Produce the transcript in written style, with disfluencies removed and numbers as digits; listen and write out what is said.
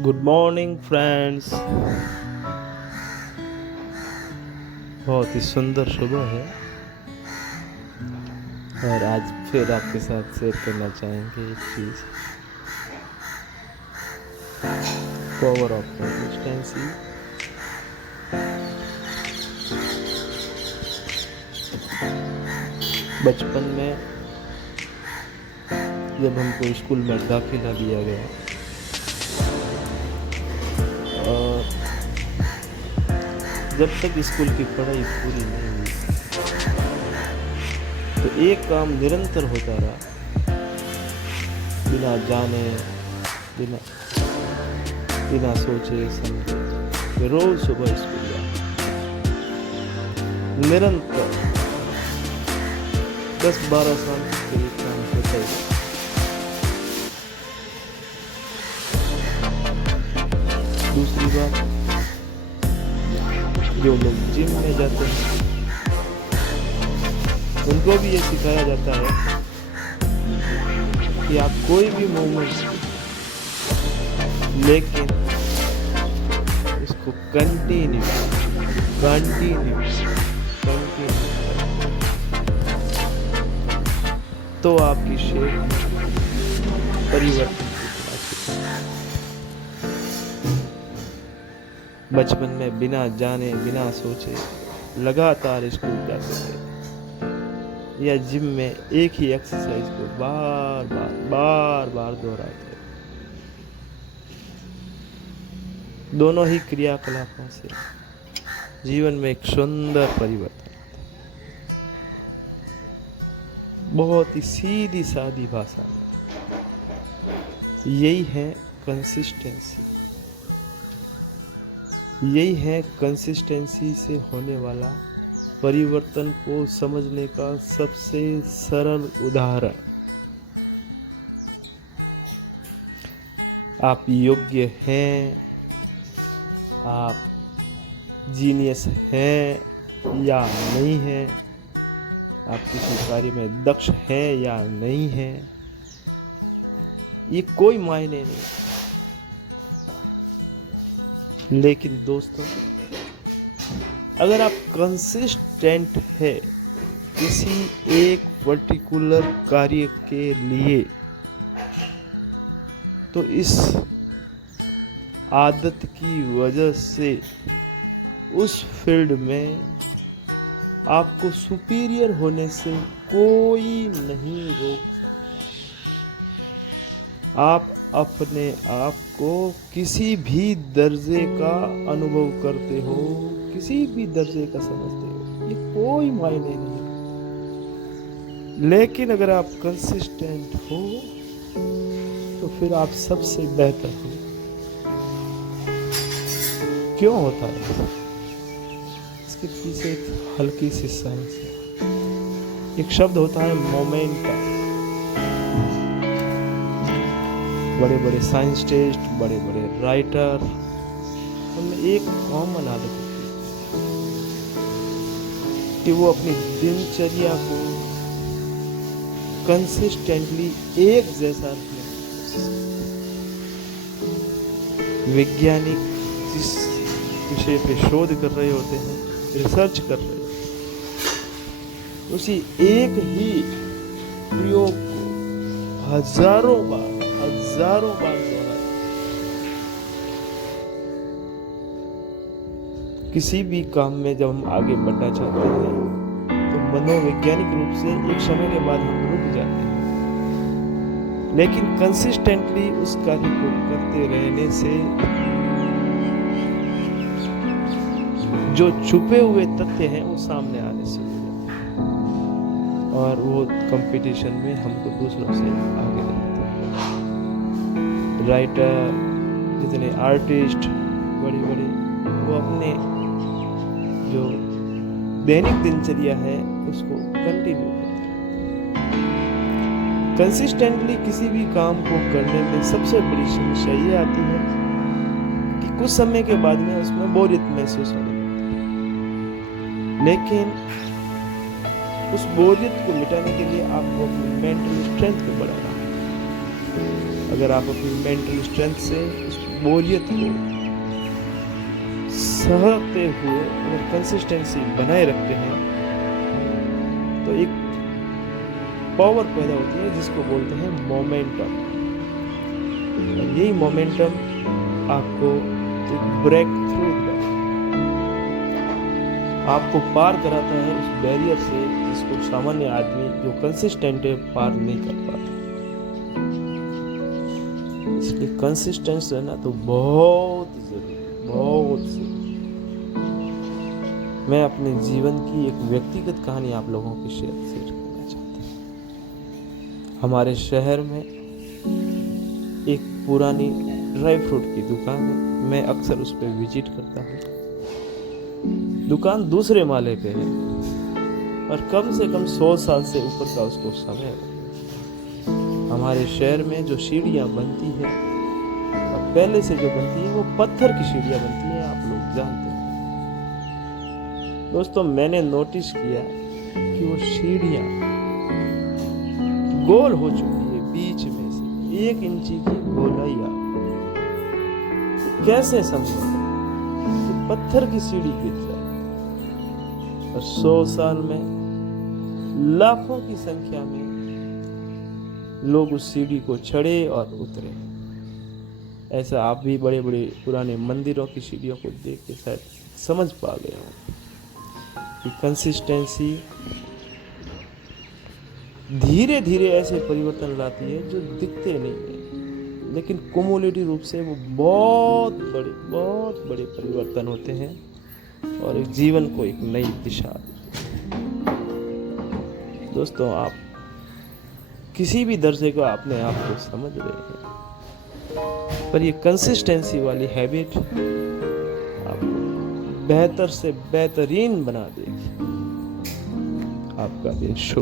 Good morning friends. बहुत ही सुंदर सुबह है और आज फिर आपके साथ शेयर करना चाहेंगे एक चीज़, पावर ऑफ कंसिस्टेंसी। बचपन में जब हमको स्कूल में दाखिला दिया गया और जब तक स्कूल की पढ़ाई पूरी नहीं हुई तो एक काम निरंतर होता रहा, बिना जाने बिना बिना सोचे समझे रोज सुबह स्कूल जाना, निरंतर 10-12 साल तक ये काम होता ही रहा। दूसरी बात, जो लोग जिम में जाते हैं उनको भी ये सिखाया जाता है कि आप कोई भी मूवमेंट लेकिन इसको कंटिन्यू तो आपकी शेप परिवर्तन की। बचपन में बिना जाने बिना सोचे लगातार स्कूल जाते थे या जिम में एक ही एक्सरसाइज को बार बार दोहराते। दोनों ही क्रियाकलापों से जीवन में एक सुंदर परिवर्तन आता है। बहुत ही सीधी सादी भाषा में यही है कंसिस्टेंसी। यही है कंसिस्टेंसी से होने वाला परिवर्तन को समझने का सबसे सरल उदाहरण। आप योग्य हैं, आप जीनियस हैं या नहीं हैं, आप किसी कार्य में दक्ष हैं या नहीं हैं, ये कोई मायने नहीं। लेकिन दोस्तों, अगर आप कंसिस्टेंट है किसी एक पर्टिकुलर कार्य के लिए, तो इस आदत की वजह से उस फील्ड में आपको सुपीरियर होने से कोई नहीं रोक सकता। आप अपने आप को किसी भी दर्जे का अनुभव करते हो, किसी भी दर्जे का समझते हो, ये कोई मायने नहीं। लेकिन अगर आप कंसिस्टेंट हो तो फिर आप सबसे बेहतर हो। क्यों होता है? इसके पीछे एक हल्की सी साइंस है। एक शब्द होता है मोमेंटम। बड़े बड़े साइंटिस्ट, बड़े बड़े राइटर, उनमें एक कॉमन आदत होती है कि वो अपनी दिनचर्या को कंसिस्टेंटली एक जैसा रखने। वैज्ञानिक जिस विषय पे शोध कर रहे होते हैं, रिसर्च कर रहे होते हैं, उसी एक ही प्रयोग को हजारों बार दोहराएं। किसी भी काम में जब हम आगे बढ़ना चाहते हैं तो मनोवैज्ञानिक रूप से एक समय के बाद हम रुक जाते हैं, लेकिन कंसिस्टेंटली उस कार्य को करते रहने से जो छुपे हुए तथ्य हैं वो सामने आने शुरू हो जाते हैं और वो कंपटीशन में हमको दूसरों से आगे बढ़ते हैं। राइटर, जितने आर्टिस्ट बड़े बड़े, वो अपने जो दैनिक दिनचर्या है उसको कंटिन्यू करते हैं। कंसिस्टेंटली किसी भी काम को करने में सबसे बड़ी समस्या ये आती है कि कुछ समय के बाद में उसमें बोरियत महसूस होने लगती है। लेकिन उस बोरियत को मिटाने के लिए आपको अपनी मेंटल स्ट्रेंथ को बढ़ाना है। अगर आप अपनी मेंटल स्ट्रेंथ से उस बोरियत को सहते हुए अगर कंसिस्टेंसी बनाए रखते हैं तो एक पावर पैदा होती है जिसको बोलते हैं मोमेंटम। और यही मोमेंटम आपको ब्रेक थ्रू आपको पार कराता है उस बैरियर से जिसको सामान्य आदमी जो कंसिस्टेंट है पार नहीं कर पाता। इसलिए कंसिस्टेंस रहना तो बहुत जरूरी, बहुत जरूरी। मैं अपने जीवन की एक व्यक्तिगत कहानी आप लोगों के शेयर करना चाहता हूँ। हमारे शहर में एक पुरानी ड्राई फ्रूट की दुकान है, मैं अक्सर उस पर विजिट करता हूँ। दुकान दूसरे माले पे है और कम से कम 100 साल से ऊपर का उसको समय है। हमारे शहर में जो सीढ़ियाँ बनती है और पहले से जो बनती है वो पत्थर की सीढ़ियाँ बनती हैं, आप लोग जानते हैं। दोस्तों, मैंने नोटिस किया कि वो सीढ़ियाँ गोल हो चुकी है, बीच में से 1 इंची की गोलाई आ। कैसे समझो कि पत्थर की सीढ़ी गिर जाए और 100 साल में लाखों की संख्या में लोग उस सीढ़ी को चढ़े और उतरे। ऐसा आप भी बड़े बड़े पुराने मंदिरों की सीढ़ियों को देख के शायद समझ पा गए हो कि कंसिस्टेंसी धीरे धीरे ऐसे परिवर्तन लाती है जो दिखते नहीं है, लेकिन कुमुलेटिव रूप से वो बहुत बड़े परिवर्तन होते हैं और एक जीवन को एक नई दिशा देते हैं। दोस्तों, आप किसी भी दर्जे का अपने आप को समझ रहे हैं, पर ये कंसिस्टेंसी वाली हैबिट आपको बेहतर से बेहतरीन बना देगी। आपका दिन शुभ।